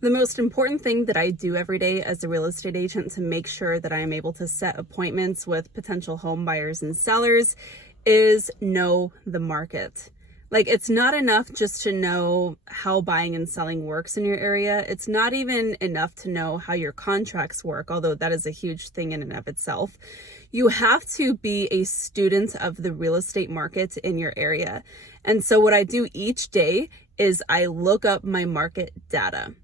The most important thing that I do every day as a real estate agent to make sure that I am able to set appointments with potential home buyers and sellers is know the market. Like, it's not enough just to know how buying and selling works in your area. It's not even enough to know how your contracts work, although that is a huge thing in and of itself. You have to be a student of the real estate market in your area. And so what I do each day is I look up my market data.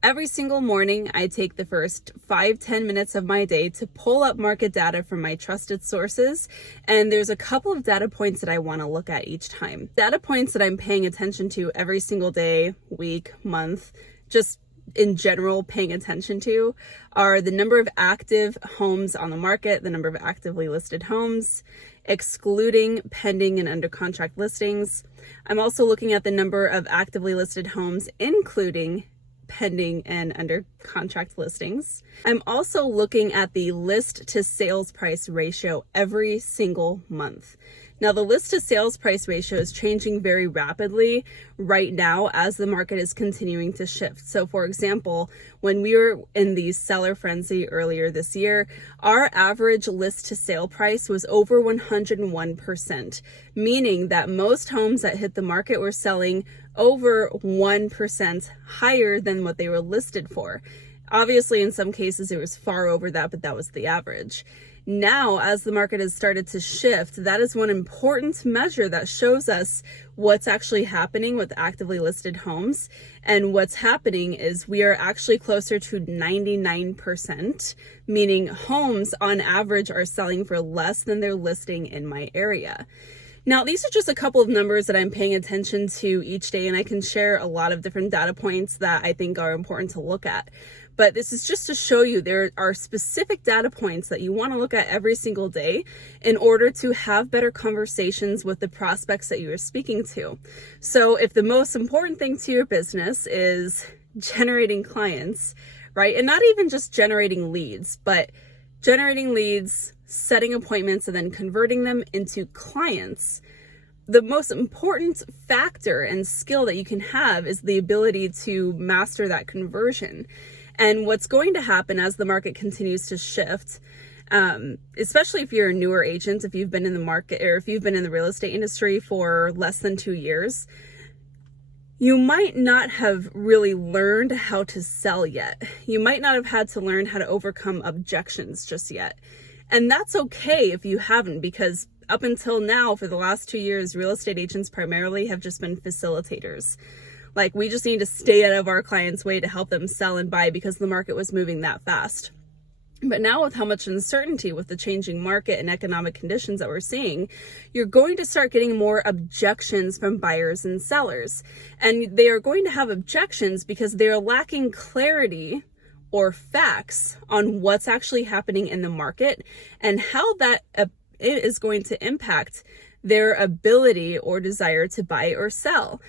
Every single morning, I take the first 5-10 minutes of my day to pull up market data from my trusted sources. And there's a couple of data points that I want to look at each time. Data points that I'm paying attention to every single day, week, month, just in general paying attention to are the number of active homes on the market, the number of actively listed homes, excluding pending and under contract listings. I'm also looking at the number of actively listed homes, including pending and under contract listings. I'm also looking at the list to sales price ratio every single month. Now, the list to sales price ratio is changing very rapidly right now as the market is continuing to shift. So for example, when we were in the seller frenzy earlier this year, our average list to sale price was over 101%, meaning that most homes that hit the market were selling over 1% higher than what they were listed for. Obviously, in some cases, it was far over that, but that was the average. Now, as the market has started to shift, that is one important measure that shows us what's actually happening with actively listed homes. And what's happening is we are actually closer to 99%, meaning homes on average are selling for less than they're listing in my area. Now, these are just a couple of numbers that I'm paying attention to each day, and I can share a lot of different data points that I think are important to look at. But this is just to show you there are specific data points that you want to look at every single day in order to have better conversations with the prospects that you are speaking to. So if the most important thing to your business is generating clients, right? And not even just generating leads, but generating leads, setting appointments, and then converting them into clients. The most important factor and skill that you can have is the ability to master that conversion. And what's going to happen as the market continues to shift, especially if you're a newer agent, if you've been in the market or if you've been in the real estate industry for less than 2 years, you might not have really learned how to sell yet. You might not have had to learn how to overcome objections just yet. And that's okay if you haven't, because up until now, for the last 2 years, real estate agents primarily have just been facilitators. Like, we just need to stay out of our clients' way to help them sell and buy because the market was moving that fast. But now, with how much uncertainty with the changing market and economic conditions that we're seeing, you're going to start getting more objections from buyers and sellers. And they are going to have objections because they're lacking clarity or facts on what's actually happening in the market and how that it is going to impact their ability or desire to buy or sell.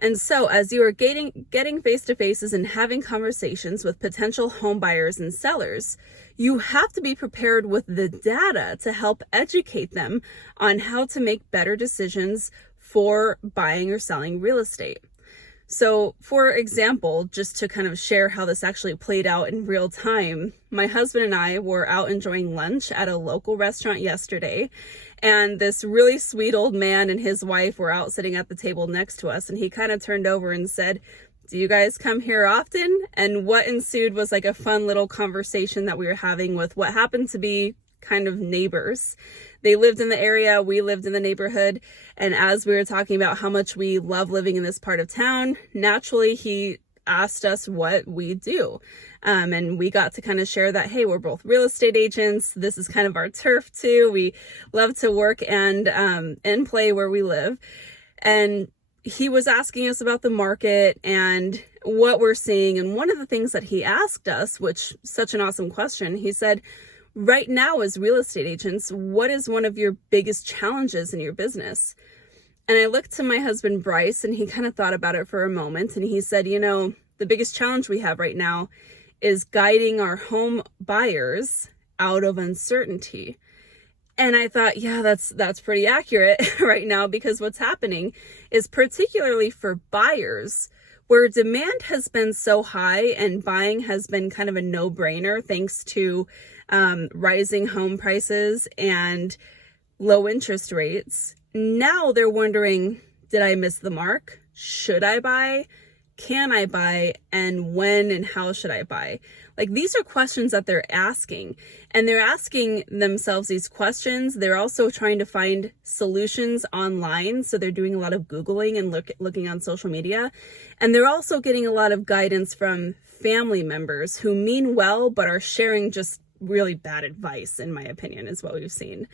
And so as you are getting face-to-faces and having conversations with potential home buyers and sellers, you have to be prepared with the data to help educate them on how to make better decisions for buying or selling real estate. So for example, just to kind of share how this actually played out in real time, my husband and I were out enjoying lunch at a local restaurant yesterday, and this really sweet old man and his wife were out sitting at the table next to us, and he kind of turned over and said, "Do you guys come here often?" And what ensued was like a fun little conversation that we were having with what happened to be kind of neighbors. They lived in the area, we lived in the neighborhood, and as we were talking about how much we love living in this part of town, naturally he asked us what we do. And we got to kind of share that, hey, we're both real estate agents. This is kind of our turf too. We love to work and play where we live. And he was asking us about the market and what we're seeing. And one of the things that he asked us, which such an awesome question, he said, right now as real estate agents, what is one of your biggest challenges in your business? And I looked to my husband, Bryce, and he kind of thought about it for a moment. And he said, the biggest challenge we have right now is guiding our home buyers out of uncertainty. And I thought, yeah, that's pretty accurate right now, because what's happening is, particularly for buyers, where demand has been so high and buying has been kind of a no-brainer thanks to rising home prices and low interest rates. Now they're wondering, did I miss the mark? Should I buy? Can I buy? And when and how should I buy? Like, these are questions that they're asking, and they're asking themselves these questions. They're also trying to find solutions online. So they're doing a lot of Googling and looking on social media. And they're also getting a lot of guidance from family members who mean well, but are sharing just really bad advice, in my opinion, is what we've seen.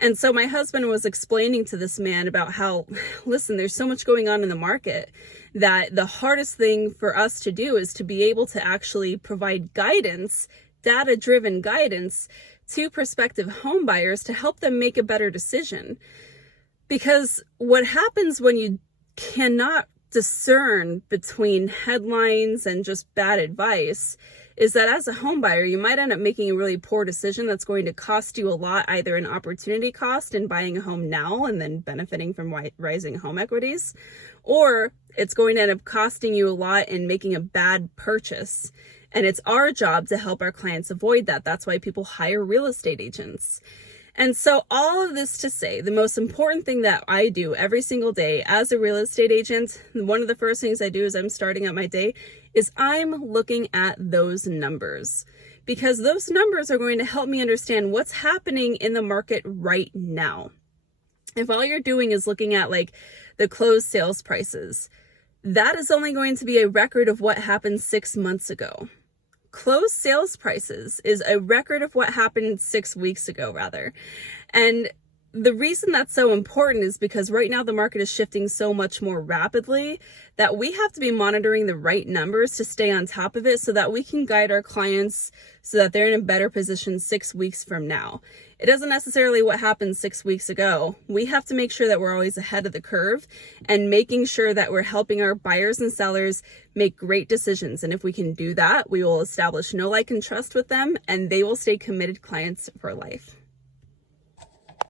And so my husband was explaining to this man about how, listen, there's so much going on in the market that the hardest thing for us to do is to be able to actually provide guidance, data-driven guidance to prospective home buyers to help them make a better decision. Because what happens when you cannot discern between headlines and just bad advice is that as a home buyer, you might end up making a really poor decision that's going to cost you a lot, either an opportunity cost in buying a home now and then benefiting from rising home equities, or it's going to end up costing you a lot in making a bad purchase. And it's our job to help our clients avoid that. That's why people hire real estate agents. And so all of this to say, the most important thing that I do every single day as a real estate agent, one of the first things I do as I'm starting out my day is I'm looking at those numbers, because those numbers are going to help me understand what's happening in the market right now. If all you're doing is looking at like the closed sales prices, that is only going to be a record of what happened 6 months ago. Closed sales prices is a record of what happened 6 weeks ago, rather. And the reason that's so important is because right now the market is shifting so much more rapidly that we have to be monitoring the right numbers to stay on top of it so that we can guide our clients so that they're in a better position 6 weeks from now. It doesn't necessarily what happened 6 weeks ago. We have to make sure that we're always ahead of the curve and making sure that we're helping our buyers and sellers make great decisions. And if we can do that, we will establish know, like, and trust with them, and they will stay committed clients for life.